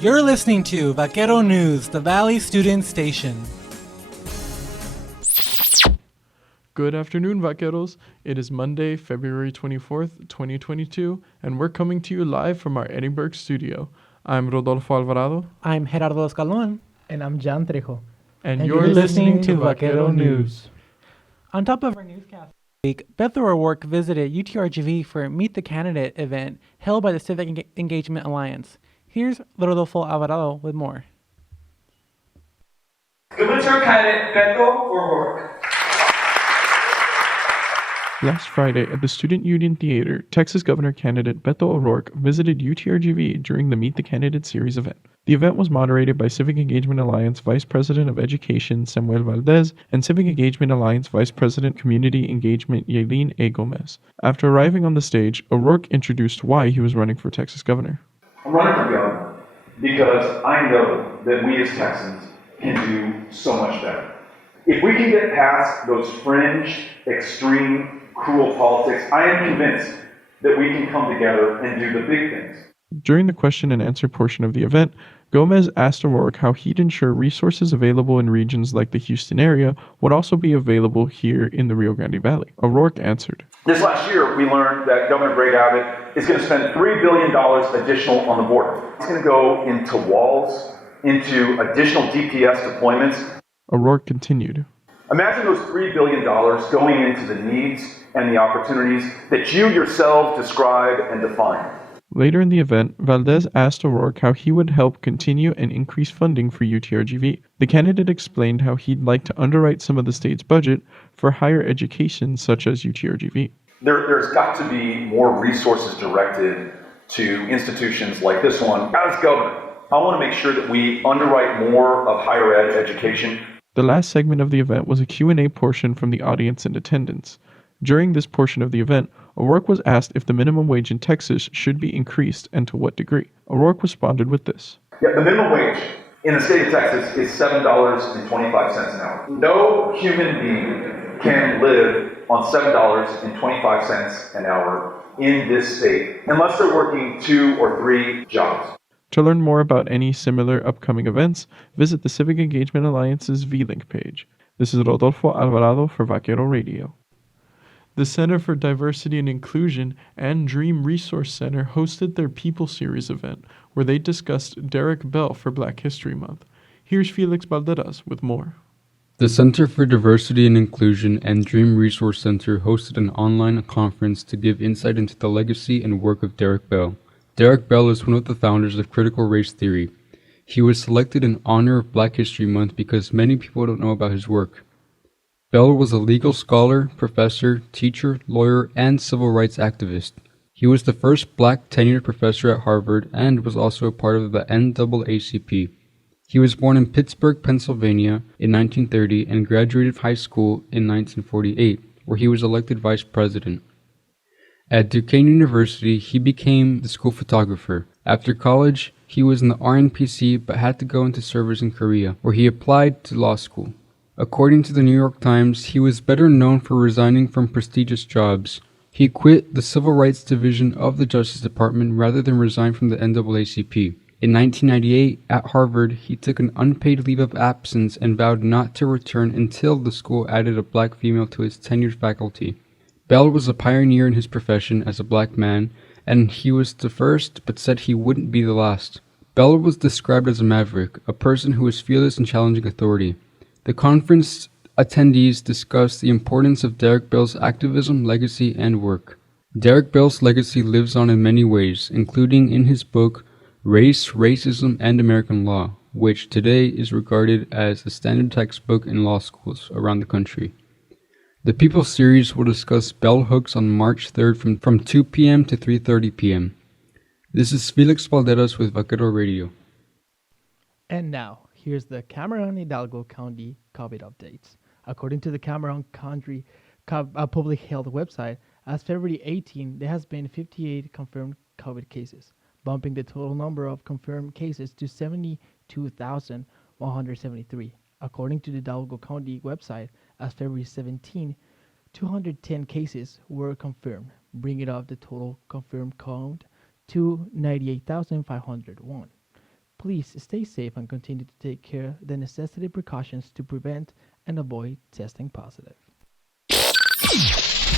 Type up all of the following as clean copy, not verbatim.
You're listening to Vaquero News, the Valley Student Station. Good afternoon, Vaqueros. It is Monday, February 24th, 2022, and we're coming to you live from our Edinburgh studio. I'm Rodolfo Alvarado. I'm Gerardo Escalon. And I'm Jan Trejo. And you're listening to Vaquero News. On top of our newscast this week, Beto O'Rourke visited UTRGV for a Meet the Candidate event held by the Civic Engagement Alliance. Here's Rodolfo Alvarado with more. Governor Candidate Beto O'Rourke. Last Friday at the Student Union Theater, Texas Governor Candidate Beto O'Rourke visited UTRGV during the Meet the Candidate Series event. The event was moderated by Civic Engagement Alliance Vice President of Education Samuel Valdez and Civic Engagement Alliance Vice President Community Engagement Yaelin A. Gomez. After arriving on the stage, O'Rourke introduced why he was running for Texas governor. I'm running for governor because I know that we as Texans can do so much better. If we can get past those fringe, extreme, cruel politics, I am convinced that we can come together and do the big things. During the question and answer portion of the event, Gomez asked O'Rourke how he'd ensure resources available in regions like the Houston area would also be available here in the Rio Grande Valley. O'Rourke answered. This last year, we learned that Governor Greg Abbott is going to spend $3 billion additional on the border. It's going to go into walls, into additional DPS deployments. O'Rourke continued. Imagine those $3 billion going into the needs and the opportunities that you yourself describe and define. Later in the event, Valdez asked O'Rourke how he would help continue and increase funding for UTRGV. The candidate explained how he'd like to underwrite some of the state's budget for higher education such as UTRGV. There's got to be more resources directed to institutions like this one. As governor, I want to make sure that we underwrite more of higher ed education. The last segment of the event was a Q&A portion from the audience in attendance. During this portion of the event, O'Rourke was asked if the minimum wage in Texas should be increased and to what degree. O'Rourke responded with this. Yeah, the minimum wage in the state of Texas is $7.25 an hour. No human being can live on $7.25 an hour in this state unless they're working 2 or 3 jobs. To learn more about any similar upcoming events, visit the Civic Engagement Alliance's V-Link page. This is Rodolfo Alvarado for Vaquero Radio. The Center for Diversity and Inclusion and Dream Resource Center hosted their People Series event, where they discussed Derrick Bell for Black History Month. Here's Felix Balderas with more. The Center for Diversity and Inclusion and Dream Resource Center hosted an online conference to give insight into the legacy and work of Derrick Bell. Derrick Bell is one of the founders of critical race theory. He was selected in honor of Black History Month because many people don't know about his work. Bell was a legal scholar, professor, teacher, lawyer, and civil rights activist. He was the first Black tenured professor at Harvard and was also a part of the NAACP. He was born in Pittsburgh, Pennsylvania in 1930 and graduated high school in 1948, where he was elected vice president. At Duquesne University, he became the school photographer. After college, he was in the RNPC but had to go into service in Korea, where he applied to law school. According to the New York Times, he was better known for resigning from prestigious jobs. He quit the Civil Rights Division of the Justice Department rather than resign from the NAACP. In 1998, at Harvard, he took an unpaid leave of absence and vowed not to return until the school added a Black female to its tenured faculty. Bell was a pioneer in his profession as a Black man, and he was the first but said he wouldn't be the last. Bell was described as a maverick, a person who was fearless in challenging authority. The conference attendees discussed the importance of Derrick Bell's activism, legacy, and work. Derrick Bell's legacy lives on in many ways, including in his book, Race, Racism, and American Law, which today is regarded as the standard textbook in law schools around the country. The People series will discuss bell hooks on March 3rd from 2 p.m. to 3:30 p.m. This is Felix Valderas with Vaquero Radio. And now, here's the Cameron Hidalgo County COVID updates. According to the Cameron County Public Health website, as February 18, there has been 58 confirmed COVID cases, bumping the total number of confirmed cases to 72,173. According to the Hidalgo County website, as February 17, 210 cases were confirmed, bringing up the total confirmed count to 98,501. Please stay safe and continue to take care of the necessary precautions to prevent and avoid testing positive.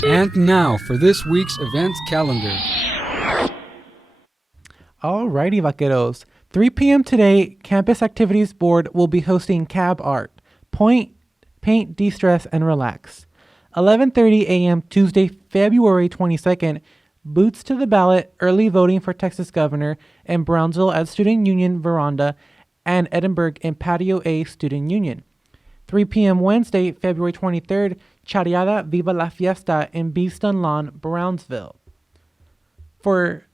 And now for this week's events calendar. Alrighty, Vaqueros. 3 p.m. today, Campus Activities Board will be hosting Cab Art. Point, paint, de-stress, and relax. 11:30 a.m. Tuesday, February 22nd, Boots to the Ballot, early voting for Texas Governor in Brownsville at Student Union Veranda and Edinburgh in Patio A Student Union. 3 p.m. Wednesday, February 23rd, Charreada Viva la Fiesta in Beeston Lawn, Brownsville. For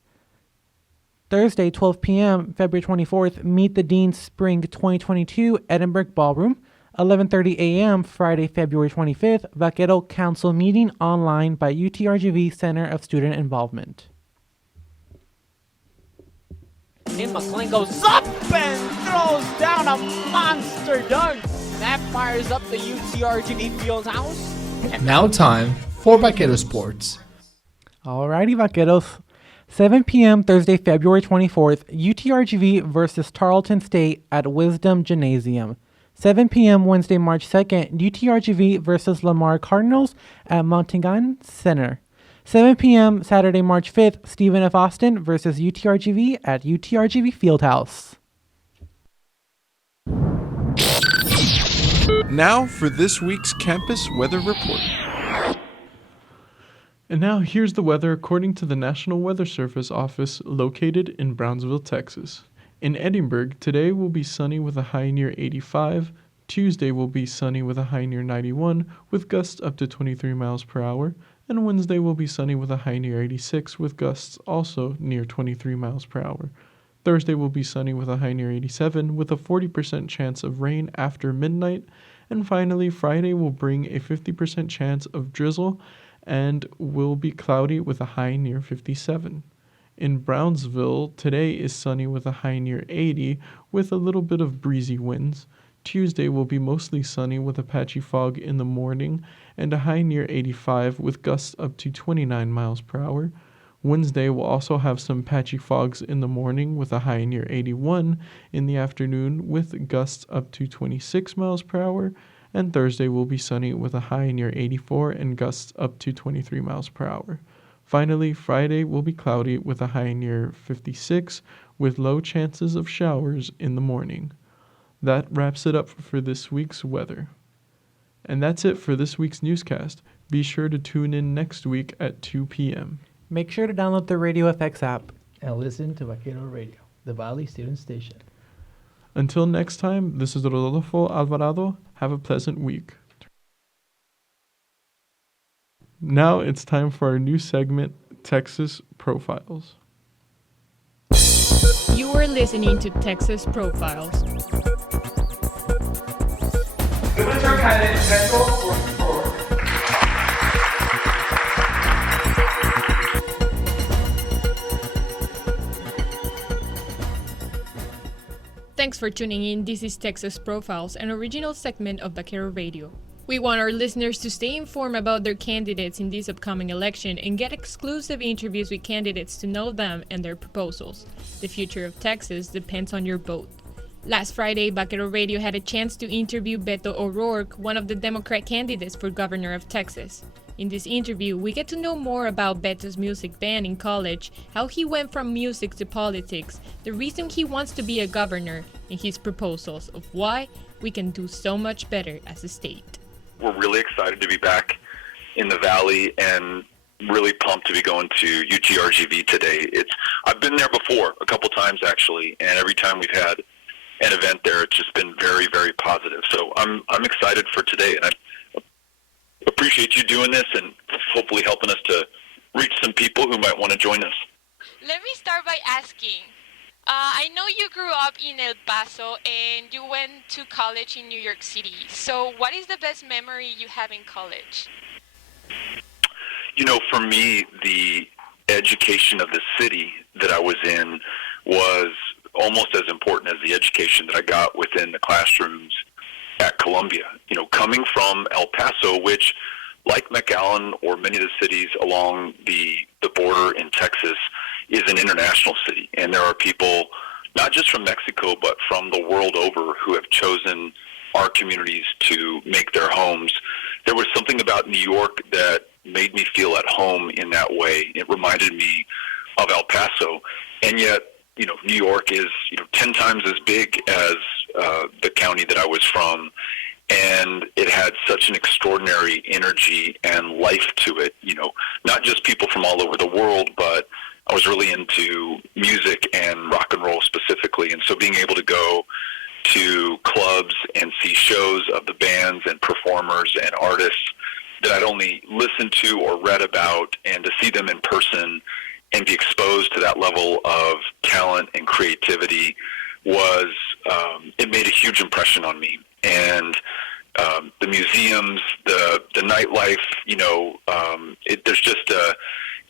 Thursday, 12 p.m., February 24th, Meet the Dean Spring 2022, Edinburgh Ballroom. 11:30 a.m., Friday, February 25th, Vaquero Council meeting online by UTRGV Center of Student Involvement. Nick McLean goes up and throws down a monster dunk. That fires up the UTRGV Fieldhouse. Now time for Vaquero Sports. Alrighty, Vaqueros. 7 p.m. Thursday, February 24th, UTRGV versus Tarleton State at Wisdom Gymnasium. 7 p.m. Wednesday, March 2nd, UTRGV versus Lamar Cardinals at Montagan Center. 7 p.m. Saturday, March 5th, Stephen F. Austin versus UTRGV at UTRGV Fieldhouse. Now for this week's campus weather report. And now here's the weather according to the National Weather Service office located in Brownsville, Texas. In Edinburgh, today will be sunny with a high near 85. Tuesday will be sunny with a high near 91 with gusts up to 23 miles per hour. And Wednesday will be sunny with a high near 86 with gusts also near 23 miles per hour. Thursday will be sunny with a high near 87 with a 40% chance of rain after midnight. And finally, Friday will bring a 50% chance of drizzle and will be cloudy with a high near 57. In Brownsville, today is sunny with a high near 80 with a little bit of breezy winds. Tuesday will be mostly sunny with a patchy fog in the morning and a high near 85 with gusts up to 29 miles per hour. Wednesday will also have some patchy fogs in the morning with a high near 81 in the afternoon with gusts up to 26 miles per hour. And Thursday will be sunny with a high near 84 and gusts up to 23 miles per hour. Finally, Friday will be cloudy with a high near 56 with low chances of showers in the morning. That wraps it up for this week's weather. And that's it for this week's newscast. Be sure to tune in next week at 2 p.m. Make sure to download the Radio FX app. And listen to Vaquero Radio, the Valley student station. Until next time, this is Rodolfo Alvarado. Have a pleasant week. Now it's time for our new segment, Texas Profiles. You are listening to Texas Profiles. Governor Candidate Beto O'Rourke. Thanks for tuning in. This is Texas Profiles, an original segment of Vaquero Radio. We want our listeners to stay informed about their candidates in this upcoming election and get exclusive interviews with candidates to know them and their proposals. The future of Texas depends on your vote. Last Friday, Vaquero Radio had a chance to interview Beto O'Rourke, one of the Democrat candidates for governor of Texas. In this interview, we get to know more about Beto's music band in college, how he went from music to politics, the reason he wants to be a governor, and his proposals of why we can do so much better as a state. We're really excited to be back in the Valley and really pumped to be going to UTRGV today. I've been there before, a couple times actually, and every time we've had an event there, it's just been very, very positive. So I'm excited for today, and I appreciate you doing this and hopefully helping us to reach some people who might want to join us. Let me start by asking, I know you grew up in El Paso and you went to college in New York City. So what is the best memory you have in college? You know, for me, the education of the city that I was in was almost as important as the education that I got within the classrooms at Columbia. You know, coming from El Paso, which, like McAllen or many of the cities along the border in Texas, is an international city, and there are people not just from Mexico, but from the world over, who have chosen our communities to make their homes. There was something about New York that made me feel at home in that way. It reminded me of El Paso, and yet, New York is 10 times as big as the county that I was from, and it had such an extraordinary energy and life to it. Not just people from all over the world, but I was really into music and rock and roll specifically, and so being able to go to clubs and see shows of the bands and performers and artists that I'd only listened to or read about, and to see them in person and be exposed to that level of talent and creativity was, it made a huge impression on me. And the museums, the nightlife, there's just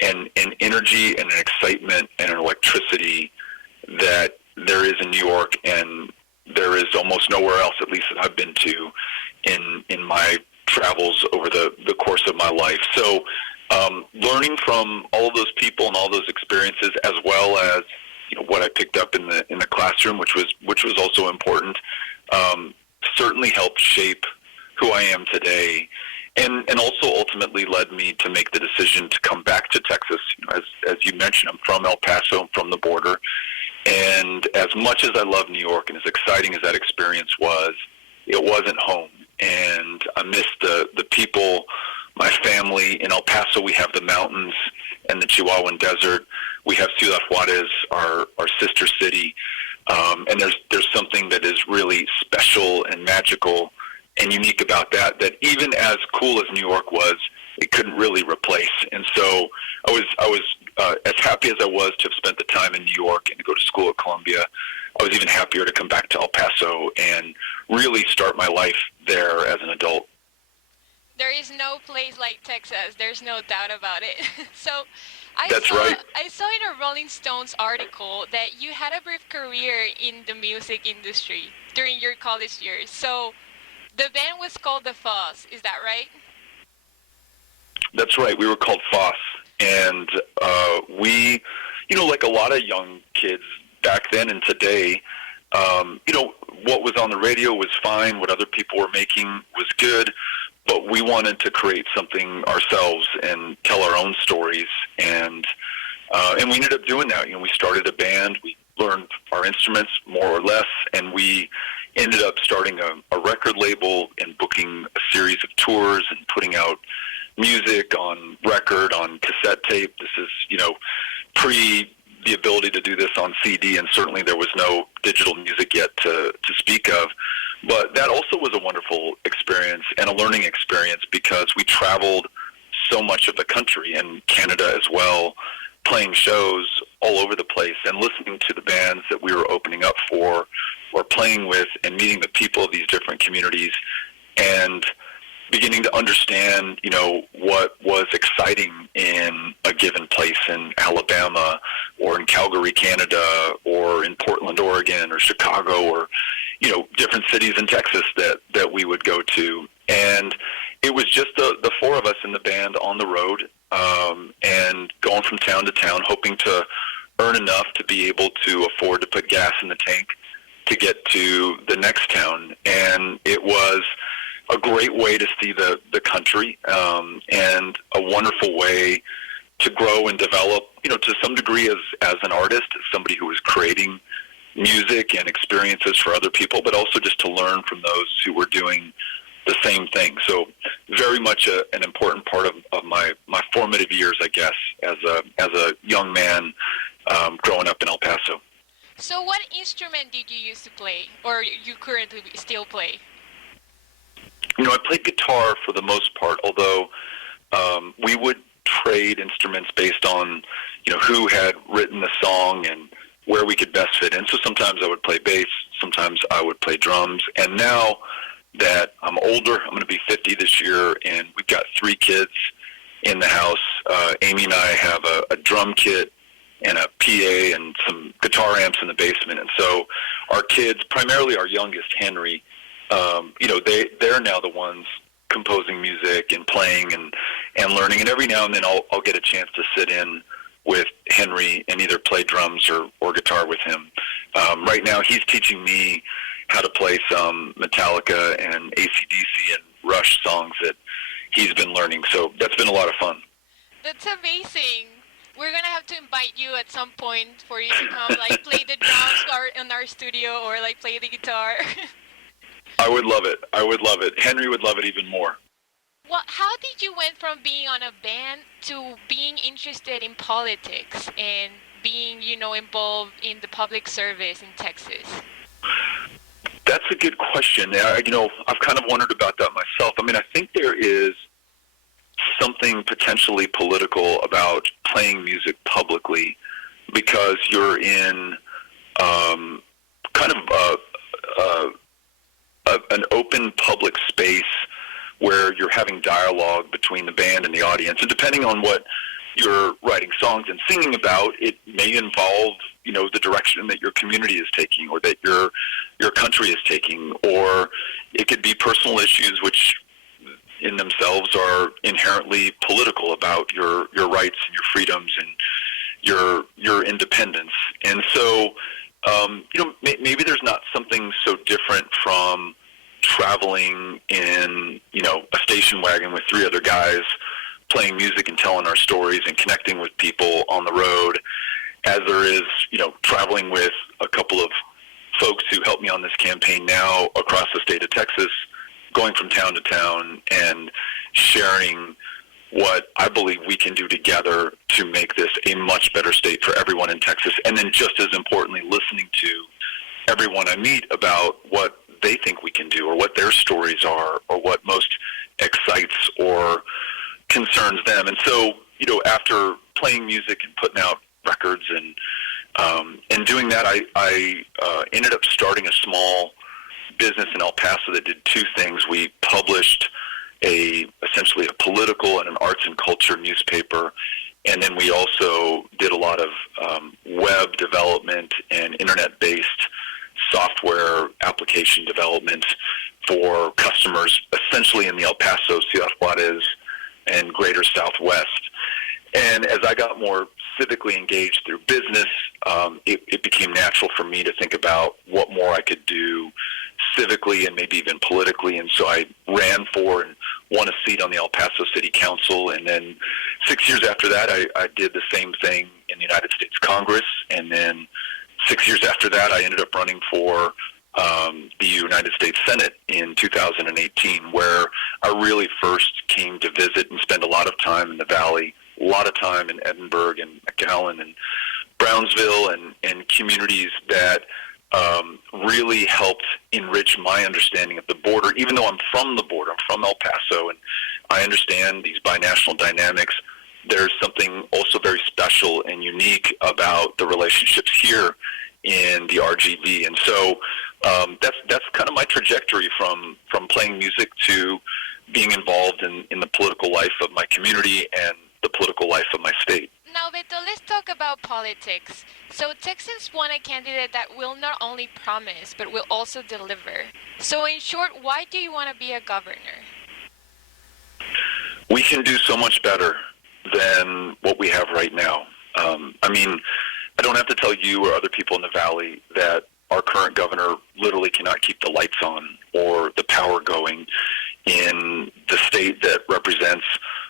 an energy and an excitement and an electricity that there is in New York, and there is almost nowhere else, at least that I've been to in my travels over the course of my life. So learning from all of those people and all those experiences, as well as what I picked up in the classroom, which was also important, certainly helped shape who I am today, and also ultimately led me to make the decision to come back to Texas. As you mentioned, I'm from El Paso, I'm from the border, and as much as I love New York and as exciting as that experience was, it wasn't home, and I missed the people, my family. In El Paso, we have the mountains and the Chihuahuan Desert. We have Ciudad Juarez, our sister city, and there's something that is really special and magical and unique about that even as cool as New York was, it couldn't really replace. And so I was as happy as I was to have spent the time in New York and to go to school at Columbia, I was even happier to come back to El Paso and really start my life there as an adult. There is no place like Texas. There's no doubt about it. So I saw in a Rolling Stones article that you had a brief career in the music industry during your college years. So the band was called The Foss. Is that right? That's right. We were called Foss. And we, like a lot of young kids back then and today, what was on the radio was fine. What other people were making was good. But we wanted to create something ourselves and tell our own stories, and we ended up doing that. We started a band, we learned our instruments more or less, and we ended up starting a record label and booking a series of tours and putting out music on record, on cassette tape. This is, pre the ability to do this on CD, and certainly there was no digital music yet to speak of. But that also was a wonderful experience and a learning experience, because we traveled so much of the country and Canada as well, playing shows all over the place and listening to the bands that we were opening up for or playing with, and meeting the people of these different communities and beginning to understand, what was exciting in a given place in Alabama or in Calgary, Canada, or in Portland, Oregon, or Chicago, or different cities in Texas that we would go to. And it was just the four of us in the band on the road, and going from town to town, hoping to earn enough to be able to afford to put gas in the tank to get to the next town. And it was a great way to see the country, and a wonderful way to grow and develop, to some degree as an artist, as somebody who was creating music and experiences for other people, but also just to learn from those who were doing the same thing. So very much an important part of my formative years, I guess, as a young man growing up in El Paso. So what instrument did you used to play, or you currently still play? I played guitar for the most part, although we would trade instruments based on, who had written the song and where we could best fit in. So sometimes I would play bass, sometimes I would play drums. And now that I'm older, I'm going to be 50 this year, and we've got 3 kids in the house. Amy and I have a drum kit and a PA and some guitar amps in the basement. And so our kids, primarily our youngest, Henry, they're now the ones composing music and playing and learning. And every now and then I'll get a chance to sit in with Henry and either play drums or guitar with him. Right now, he's teaching me how to play some Metallica and AC/DC and Rush songs that he's been learning. So that's been a lot of fun. That's amazing. We're going to have to invite you at some point for you to come, like, play the drums in our studio or, like, play the guitar. I would love it. I would love it. Henry would love it even more. Well, how did you went from being on a band to being interested in politics and being, involved in the public service in Texas? That's a good question. I've kind of wondered about that myself. I mean, I think there is something potentially political about playing music publicly because you're in kind of an open public space where you're having dialogue between the band and the audience. And depending on what you're writing songs and singing about, it may involve, the direction that your community is taking or that your country is taking, or it could be personal issues which in themselves are inherently political about your rights and your freedoms and your independence. And so, maybe there's not something so different from traveling in, a station wagon with 3 other guys playing music and telling our stories and connecting with people on the road as there is, traveling with a couple of folks who help me on this campaign now across the state of Texas, going from town to town and sharing what I believe we can do together to make this a much better state for everyone in Texas. And then just as importantly, listening to everyone I meet about what they think we can do or what their stories are or what most excites or concerns them. And so, after playing music and putting out records and doing that, I ended up starting a small business in El Paso that did 2 things. We published essentially a political and an arts and culture newspaper, and then we also did a lot of web development and internet-based software application development for customers essentially in the El Paso, Ciudad Juarez, and greater Southwest. And as I got more civically engaged through business, it became natural for me to think about what more I could do civically and maybe even politically. And so I ran for and won a seat on the El Paso City Council. And then 6 years after that, I did the same thing in the United States Congress. And then 6 years after that, I ended up running for the United States Senate in 2018, where I really first came to visit and spend a lot of time in the Valley, a lot of time in Edinburgh and McAllen and Brownsville and communities that really helped enrich my understanding of the border. Even though I'm from the border, I'm from El Paso, and I understand these binational dynamics, there's something also very special and unique about the relationships here in the RGV. And so that's kind of my trajectory from playing music to being involved in the political life of my community and the political life of my state. Now, Beto, let's talk about politics. So Texans want a candidate that will not only promise, but will also deliver. So in short, why do you want to be a governor? We can do so much better than what we have right now. I don't have to tell you or other people in the Valley that our current governor literally cannot keep the lights on or the power going in the state that represents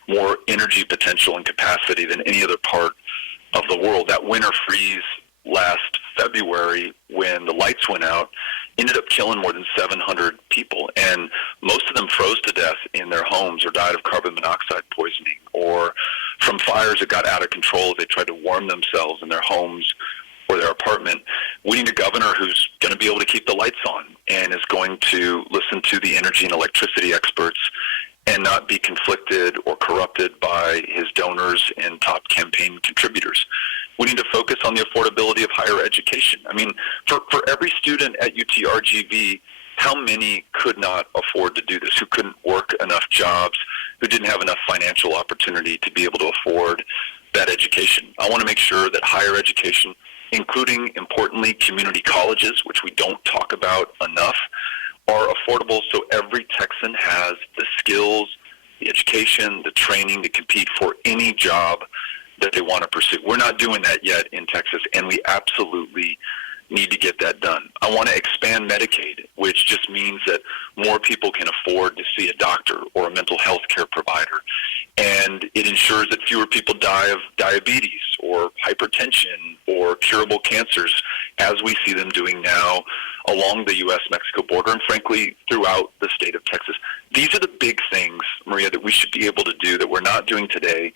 more energy potential and capacity than any other part of the world. That winter freeze last February, when the lights went out, ended up killing more than 700 people, and most of them froze to death in their homes or died of carbon monoxide poisoning or from fires that got out of control as they tried to warm themselves in their homes or their apartment. We need a governor who's going to be able to keep the lights on and is going to listen to the energy and electricity experts and not be conflicted or corrupted by his donors and top campaign contributors. We need to focus on the affordability of higher education. For every student at UTRGV, how many could not afford to do this, who couldn't work enough jobs, who didn't have enough financial opportunity to be able to afford that education? I want to make sure that higher education, including, importantly, community colleges, which we don't talk about enough, are affordable so every Texan has the skills, the education, the training to compete for any job that they want to pursue. We're not doing that yet in Texas, and we absolutely need to get that done. I want to expand Medicaid, which just means that more people can afford to see a doctor or a mental health care provider. And it ensures that fewer people die of diabetes or hypertension or curable cancers, as we see them doing now along the U.S.-Mexico border and, frankly, throughout the state of Texas. These are the big things, Maria, that we should be able to do that we're not doing today,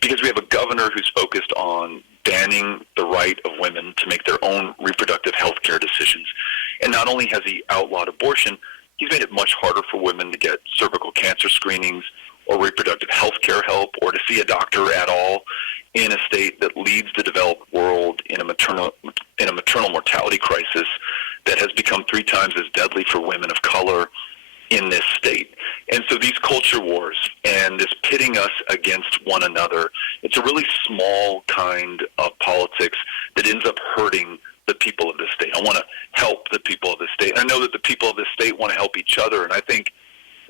because we have a governor who's focused on banning the right of women to make their own reproductive health care decisions. And not only has he outlawed abortion, he's made it much harder for women to get cervical cancer screenings or reproductive health care help or to see a doctor at all in a state that leads the developed world in a maternal mortality crisis that has become 3 times as deadly for women of color in this state. And so these culture wars and this pitting us against one another, it's a really small kind of politics that ends up hurting the people of this state. I want to help the people of this state. I know that the people of this state want to help each other, and I think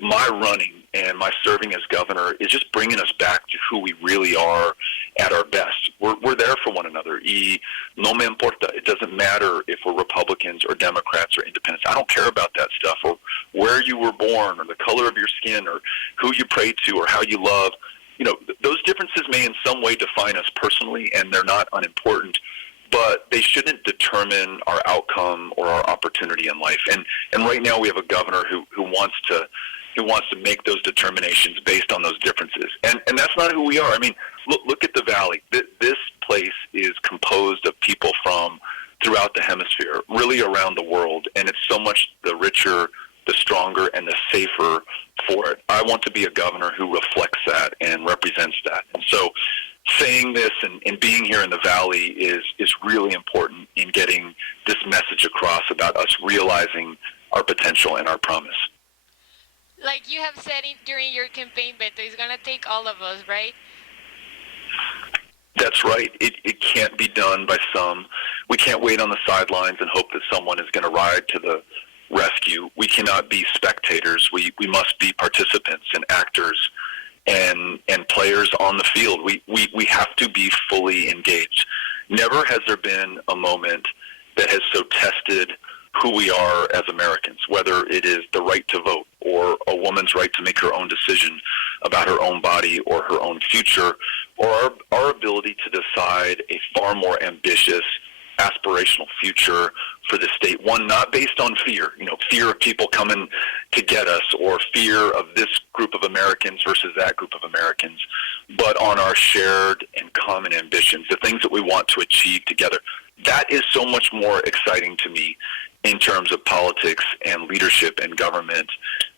my running and my serving as governor is just bringing us back to who we really are at our best. We're there for one another. Y no me importa. It doesn't matter if we're Republicans or Democrats or independents. I don't care about that stuff, or where you were born or the color of your skin or who you pray to or how you love. You know, those differences may in some way define us personally, and they're not unimportant, but they shouldn't determine our outcome or our opportunity in life. And right now we have a governor who wants to make those determinations based on those differences. And that's not who we are. I mean, look at the Valley. This place is composed of people from throughout the hemisphere, really around the world, and it's so much the richer, the stronger, and the safer for it. I want to be a governor who reflects that and represents that. And so saying this and being here in the Valley is really important in getting this message across about us realizing our potential and our promise. Like you have said during your campaign, Beto, it's going to take all of us, right? That's right. It can't be done by some. We can't wait on the sidelines and hope that someone is going to ride to the rescue. We cannot be spectators. We must be participants and actors and players on the field. We have to be fully engaged. Never has there been a moment that has so tested who we are as Americans, whether it is the right to vote or a woman's right to make her own decision about her own body or her own future, or our ability to decide a far more ambitious, aspirational future for the state, one not based on fear, fear of people coming to get us or fear of this group of Americans versus that group of Americans, but on our shared and common ambitions, the things that we want to achieve together. That is so much more exciting to me in terms of politics and leadership and government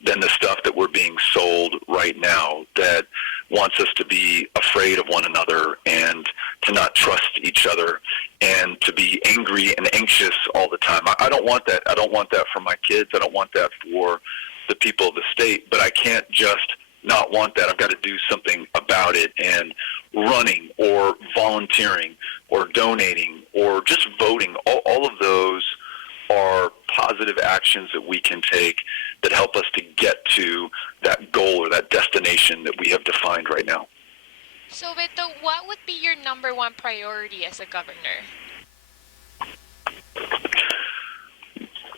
than the stuff that we're being sold right now that wants us to be afraid of one another and to not trust each other and to be angry and anxious all the time. I don't want that. I don't want that for my kids. I don't want that for the people of the state, but I can't just not want that. I've got to do something about it, and running or volunteering or donating or just voting, all of those are positive actions that we can take that help us to get to that goal or that destination that we have defined right now. So, Beto, what would be your number one priority as a governor?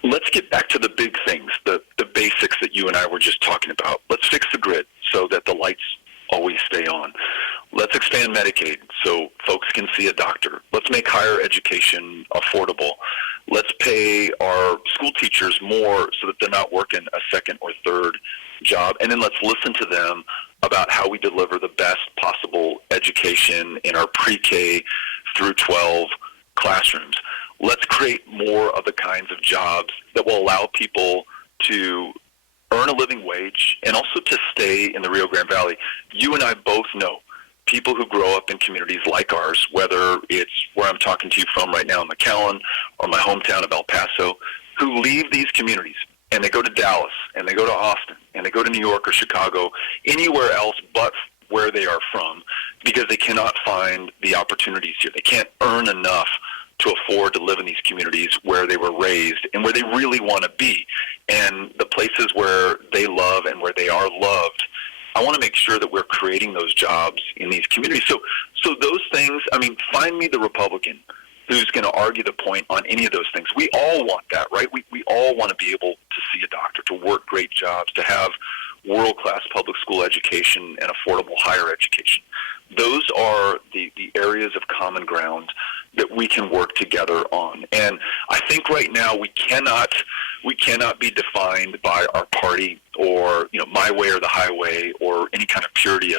Let's get back to the big things, the basics that you and I were just talking about. Let's fix the grid so that the lights always stay on. Let's expand Medicaid so folks can see a doctor. Let's make higher education affordable. Let's pay our school teachers more so that they're not working a second or third job. And then let's listen to them about how we deliver the best possible education in our pre-K through 12 classrooms. Let's create more of the kinds of jobs that will allow people to earn a living wage and also to stay in the Rio Grande Valley. You and I both know people who grow up in communities like ours, whether it's where I'm talking to you from right now in McAllen or my hometown of El Paso, who leave these communities and they go to Dallas and they go to Austin and they go to New York or Chicago, anywhere else but where they are from, because they cannot find the opportunities here. They can't earn enough to afford to live in these communities where they were raised and where they really want to be, and the places where they love and where they are loved. I want to make sure that we're creating those jobs in these communities. So those things, I mean, find me the Republican who's going to argue the point on any of those things. We all want that, right? We all want to be able to see a doctor, to work great jobs, to have world-class public school education and affordable higher education. Those are the areas of common ground that we can work together on. And I think right now we cannot be defined by our party or, my way or the highway or any kind of purity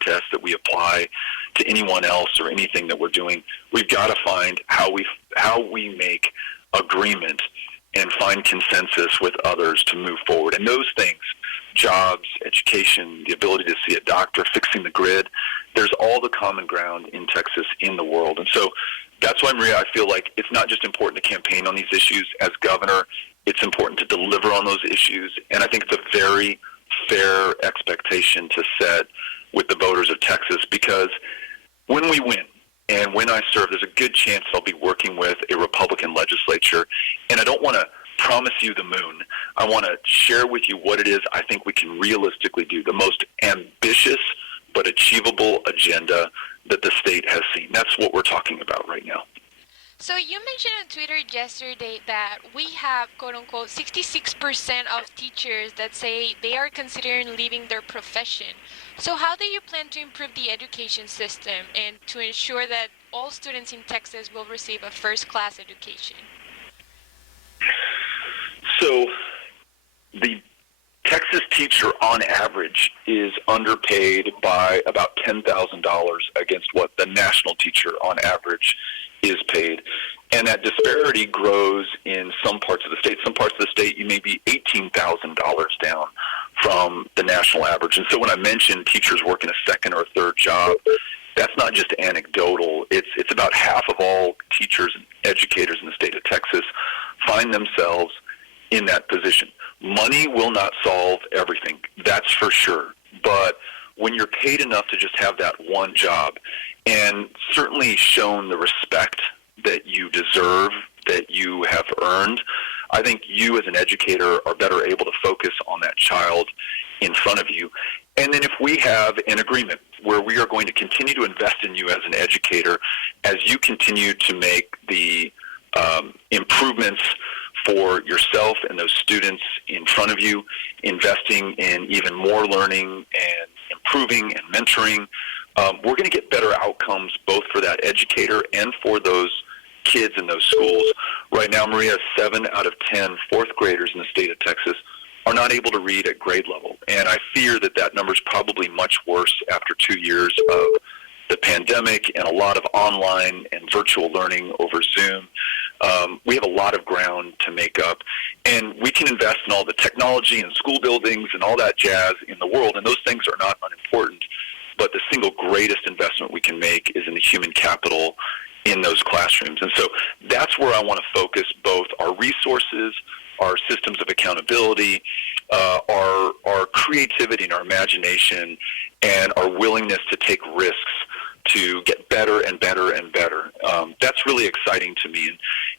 test that we apply to anyone else or anything that we're doing. We've got to find how we make agreement and find consensus with others to move forward. And those things, jobs, education, the ability to see a doctor, fixing the grid, there's all the common ground in Texas, in the world. And so that's why, Maria, I feel like it's not just important to campaign on these issues. As governor, it's important to deliver on those issues. And I think it's a very fair expectation to set with the voters of Texas, because when we win and when I serve, there's a good chance I'll be working with a Republican legislature. And I don't want to promise you the moon. I want to share with you what it is I think we can realistically do, the most ambitious but achievable agenda that the state has seen. That's what we're talking about right now. So you mentioned on Twitter yesterday that we have, quote-unquote, 66% of teachers that say they are considering leaving their profession. So how do you plan to improve the education system and to ensure that all students in Texas will receive a first-class education? So the Texas teacher on average is underpaid by about $10,000 against what the national teacher on average is paid. And that disparity grows in some parts of the state. Some parts of the state you may be $18,000 down from the national average. And so when I mention teachers working a second or third job, that's not just anecdotal. It's about half of all teachers and educators in the state of Texas find themselves in that position. Money will not solve everything, that's for sure. But when you're paid enough to just have that one job and certainly shown the respect that you deserve, that you have earned, I think you as an educator are better able to focus on that child in front of you. And then if we have an agreement where we are going to continue to invest in you as an educator, as you continue to make the improvements for yourself and those students in front of you, investing in even more learning and improving and mentoring, we're going to get better outcomes both for that educator and for those kids in those schools. Right now, Maria, 7 out of 10 fourth graders in the state of Texas are not able to read at grade level. And I fear that number is probably much worse after 2 years of the pandemic and a lot of online and virtual learning over Zoom. We have a lot of ground to make up, and we can invest in all the technology and school buildings and all that jazz in the world, and those things are not unimportant, but the single greatest investment we can make is in the human capital in those classrooms. And so that's where I want to focus both our resources, our systems of accountability, our creativity and our imagination, and our willingness to take risks to get better and better and better. That's really exciting to me.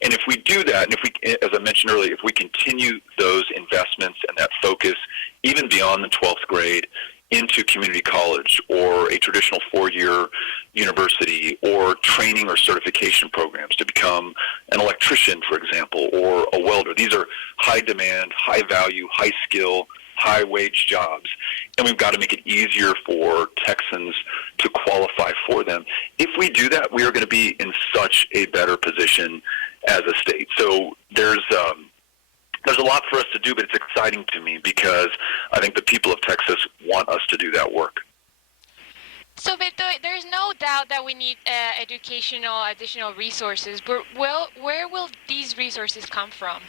And if we do that, and if we, as I mentioned earlier, if we continue those investments and that focus even beyond the 12th grade into community college or a traditional 4-year university or training or certification programs to become an electrician, for example, or a welder. These are high demand, high value, high skill, high wage jobs, and we've got to make it easier for Texans to qualify for them. If we do that, we are going to be in such a better position as a state. So there's a lot for us to do, but it's exciting to me because I think the people of Texas want us to do that work. So, Beto, there's no doubt that we need additional resources, but where will these resources come from?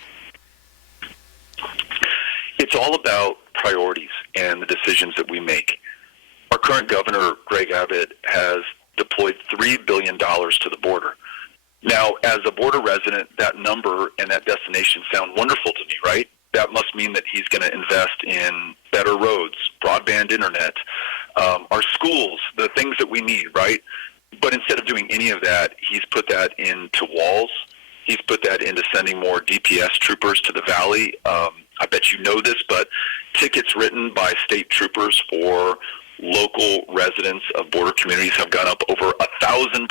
It's all about priorities and the decisions that we make. Our current governor, Greg Abbott, has deployed $3 billion to the border. Now, as a border resident, that number and that destination sound wonderful to me, right? That must mean that he's going to invest in better roads, broadband internet, our schools, the things that we need, right? But instead of doing any of that, he's put that into walls. He's put that into sending more DPS troopers to the valley. I bet you know this, but tickets written by state troopers for local residents of border communities have gone up over 1,000%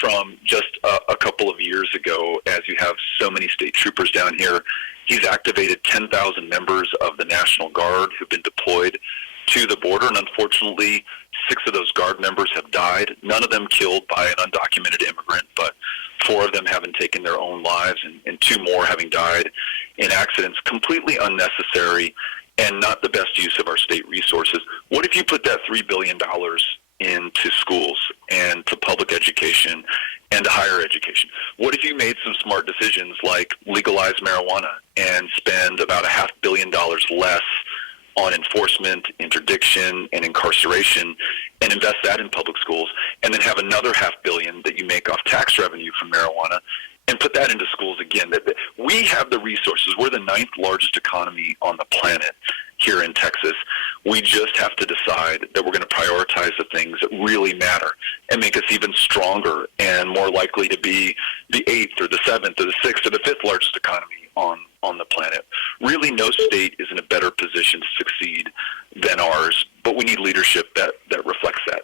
from just a couple of years ago, as you have so many state troopers down here. He's activated 10,000 members of the National Guard who've been deployed to the border, and unfortunately, 6 of those Guard members have died, none of them killed by an undocumented immigrant, but 4 of them having taken their own lives and 2 more having died in accidents, completely unnecessary and not the best use of our state resources. What if you put that $3 billion into schools and to public education and to higher education? What if you made some smart decisions like legalize marijuana and spend about $500 million less on enforcement, interdiction, and incarceration, and invest that in public schools, and then have another $500 million that you make off tax revenue from marijuana and put that into schools again? That we have the resources. We're the 9th largest economy on the planet here in Texas. We just have to decide that we're going to prioritize the things that really matter and make us even stronger and more likely to be the 8th or the 7th or the 6th or the 5th largest economy on the planet. Really, no state is in a better position to succeed than ours, but we need leadership that reflects that.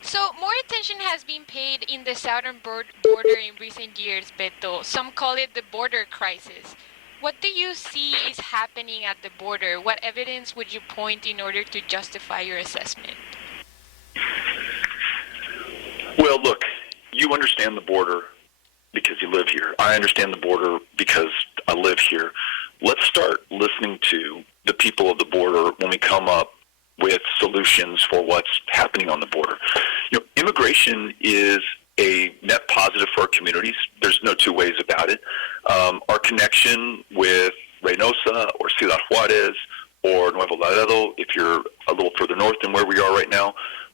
So more attention has been paid in the southern border in recent years, Beto. Some call it the border crisis. What do you see is happening at the border? What evidence would you point in order to justify your assessment? Well, look, you understand the border because you live here. I understand the border because I live here. Let's start listening to the people of the border when we come up with solutions for what's happening on the border. Immigration is a net positive for our communities. There's no 2 ways about it. Our connection with Reynosa or Ciudad Juarez or Nuevo Laredo, if you're a little further north than where we are right now,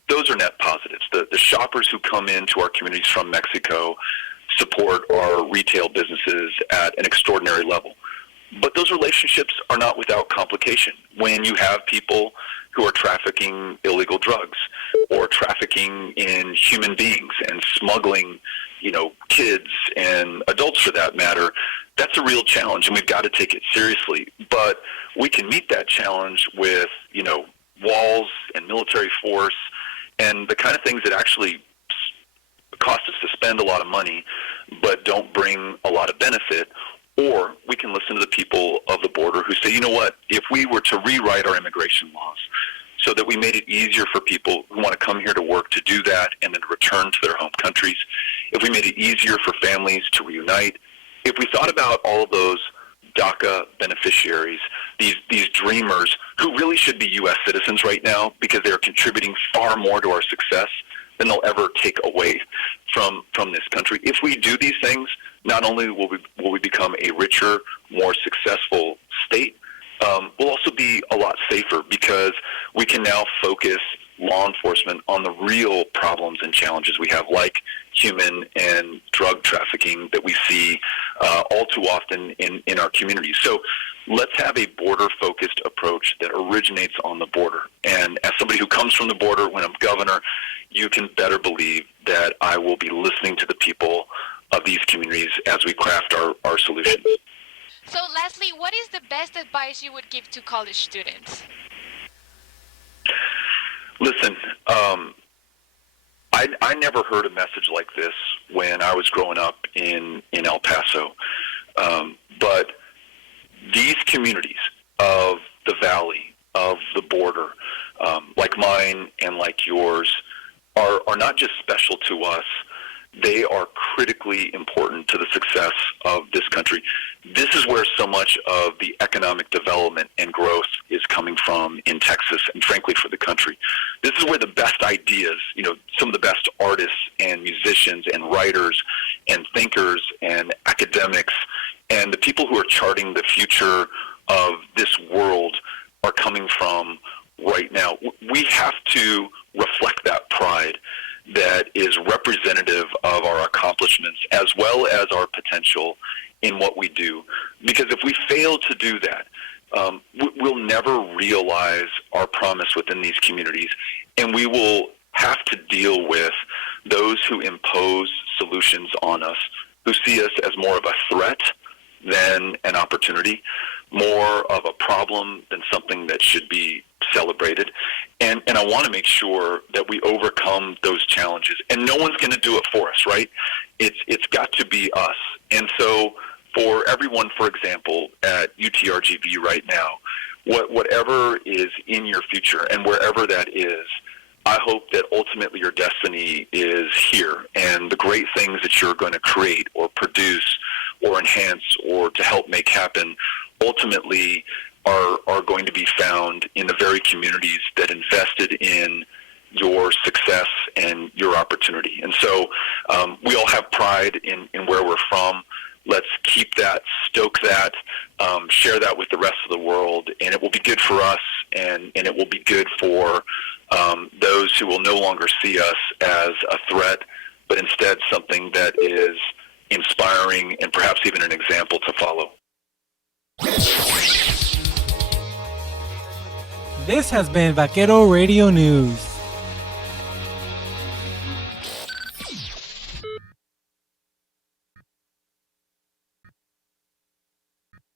those are net positives. The shoppers who come into our communities from Mexico support our retail businesses at an extraordinary level. But those relationships are not without complication. When you have people who are trafficking illegal drugs or trafficking in human beings and smuggling, kids and adults for that matter, that's a real challenge, and we've got to take it seriously. But we can meet that challenge with, walls and military force and the kind of things that actually cost us to spend a lot of money but don't bring a lot of benefit. Or we can listen to the people of the border who say, you know what, if we were to rewrite our immigration laws so that we made it easier for people who want to come here to work to do that and then return to their home countries, if we made it easier for families to reunite, if we thought about all of those DACA beneficiaries, these dreamers who really should be U.S. citizens right now because they're contributing far more to our success than they'll ever take away from this country. If we do these things, not only will we become a richer, more successful state, we'll also be a lot safer because we can now focus law enforcement on the real problems and challenges we have, like human and drug trafficking that we see all too often in our communities. So let's have a border-focused approach that originates on the border. And as somebody who comes from the border, when I'm governor, you can better believe that I will be listening to the people of these communities as we craft our solutions. So lastly, what is the best advice you would give to college students? Listen, I never heard a message like this when I was growing up in El Paso. But these communities of the valley, of the border, like mine and like yours, are not just special to us. They are critically important to the success of this country. This is where so much of the economic development and growth is coming from in Texas and frankly for the country. This is where the best ideas, some of the best artists and musicians and writers and thinkers and academics and the people who are charting the future of this world are coming from right now. We have to reflect that pride that is representative of our accomplishments as well as our potential in what we do. Because if we fail to do that, we'll never realize our promise within these communities, and we will have to deal with those who impose solutions on us, who see us as more of a threat than an opportunity. more of a problem than something that should be celebrated. And I want to make sure that we overcome those challenges. And no one's going to do it for us, right? It's got to be us. And so for everyone, for example, at UTRGV right now, whatever is in your future and wherever that is, I hope that ultimately your destiny is here, and the great things that you're going to create or produce or enhance or to help make happen ultimately are going to be found in the very communities that invested in your success and your opportunity. And so we all have pride in where we're from. Let's keep that, stoke that, share that with the rest of the world, and it will be good for us, and it will be good for those who will no longer see us as a threat, but instead something that is inspiring and perhaps even an example to follow. This has been Vaquero Radio News.